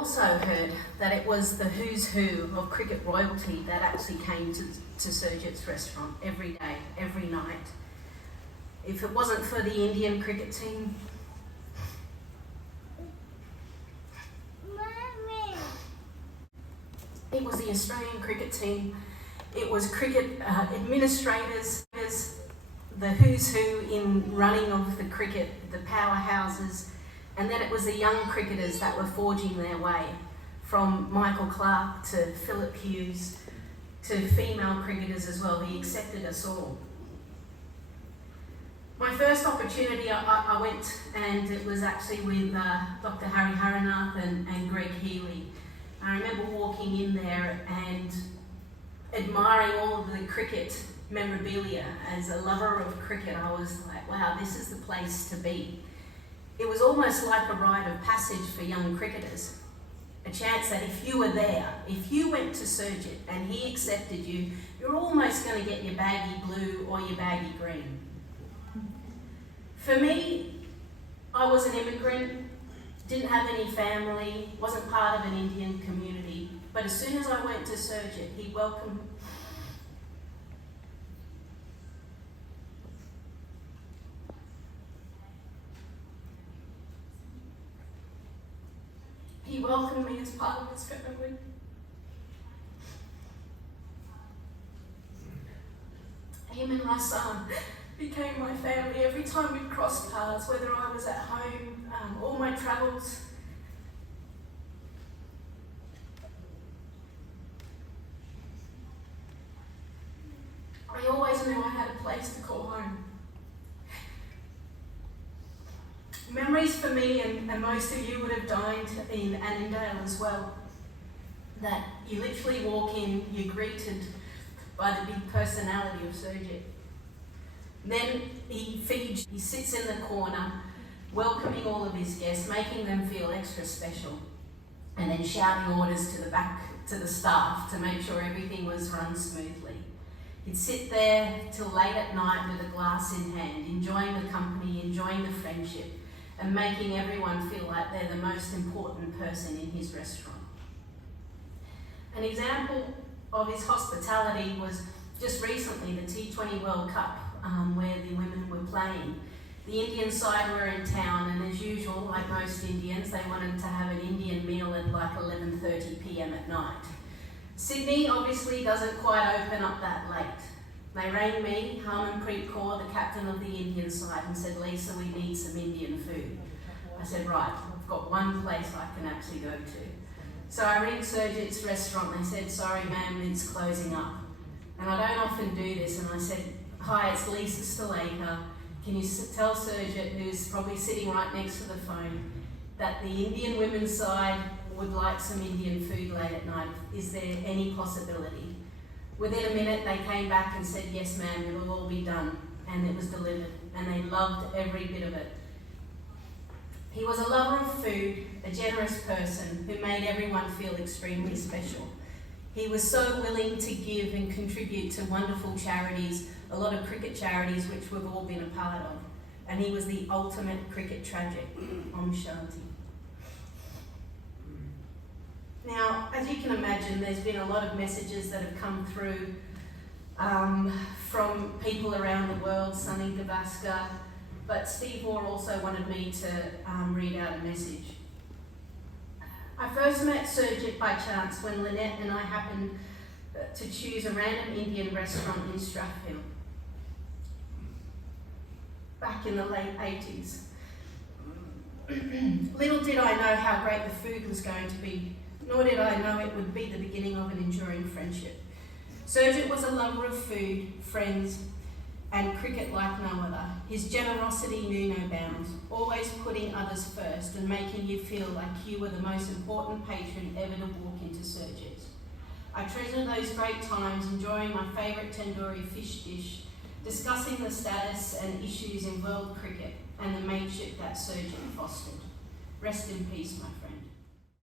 also heard that it was the who's who of cricket royalty that actually came to Surjit's restaurant every day, every night. If it wasn't for the Indian cricket team, it was the Australian cricket team, it was cricket administrators, the who's who in running of the cricket, the powerhouses, and then it was the young cricketers that were forging their way, from Michael Clarke to Philip Hughes to female cricketers as well. He accepted us all. My first opportunity, I went, and it was actually with Dr. Harry Haranath and Greg Healy. I remember walking in there and admiring all of the cricket memorabilia. As a lover of cricket, I was like, wow, this is the place to be. It was almost like a rite of passage for young cricketers. A chance that if you were there, if you went to Surjit and he accepted you, you're almost going to get your baggy blue or your baggy green. For me, I was an immigrant, didn't have any family, wasn't part of an Indian community, but as soon as I went to Surjit, he welcomed me as part of his family. Him and Rasan became my family. Every time we'd cross paths, whether I was at home, all my travels. I always knew I had a place to call home. Memories for me, and most of you would have dined in Annandale as well, that you literally walk in, you're greeted by the big personality of Surjit. Then he sits in the corner, welcoming all of his guests, making them feel extra special, and then shouting orders to the staff to make sure everything was run smoothly. He'd sit there till late at night with a glass in hand, enjoying the company, enjoying the friendship, and making everyone feel like they're the most important person in his restaurant. An example of his hospitality was just recently the T20 World Cup, where the women were playing. The Indian side were in town, and as usual, like most Indians, they wanted to have an Indian meal at like 11:30 p.m. at night. Sydney obviously doesn't quite open up that late. They rang me, Harmanpreet Kaur, the captain of the Indian side, and said, Lisa, we need some Indian food. I said, right, I've got one place I can actually go to. So I rang Surjit's restaurant, and they said, sorry ma'am, it's closing up. And I don't often do this, and I said, hi, it's Lisa Sthalekar. Can you tell Surjit, who's probably sitting right next to the phone, that the Indian women's side would like some Indian food late at night? Is there any possibility? Within a minute, they came back and said, yes, ma'am, it'll all be done. And it was delivered, and they loved every bit of it. He was a lover of food, a generous person who made everyone feel extremely special. He was so willing to give and contribute to wonderful charities, a lot of cricket charities which we've all been a part of. And he was the ultimate cricket tragic, Om Shanti. Now, as you can imagine, there's been a lot of messages that have come through from people around the world, Sunny Gavaskar, but Steve Moore also wanted me to read out a message. I first met Surjit by chance when Lynette and I happened to choose a random Indian restaurant in Strathfield back in the late 80s. Little did I know how great the food was going to be, nor did I know it would be the beginning of an enduring friendship. Surjit was a lover of food, friends, and cricket like no other. His generosity knew no bounds, always putting others first and making you feel like you were the most important patron ever to walk into Surjit. I treasure those great times enjoying my favourite tandoori fish dish, discussing the status and issues in world cricket and the mateship that Surjit fostered. Rest in peace, my friend.